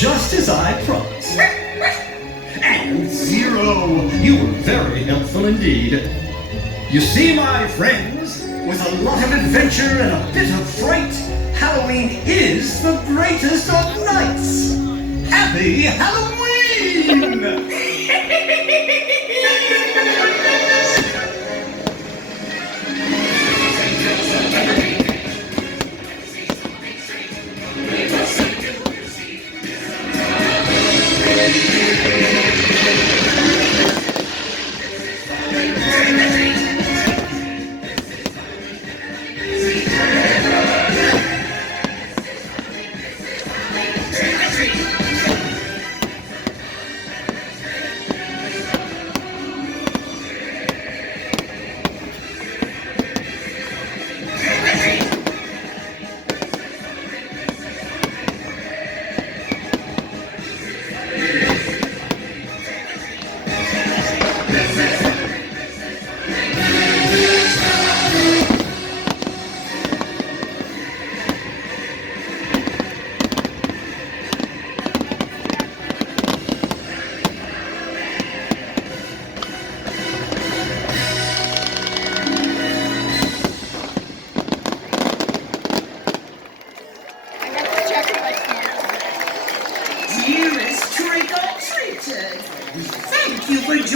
just as I promised. And Zero, you were very helpful indeed. You see, my friends, with a lot of adventure and a bit of fright, Halloween is the greatest of nights. Happy Halloween! Dearest trick-or-treaters, thank you for joining.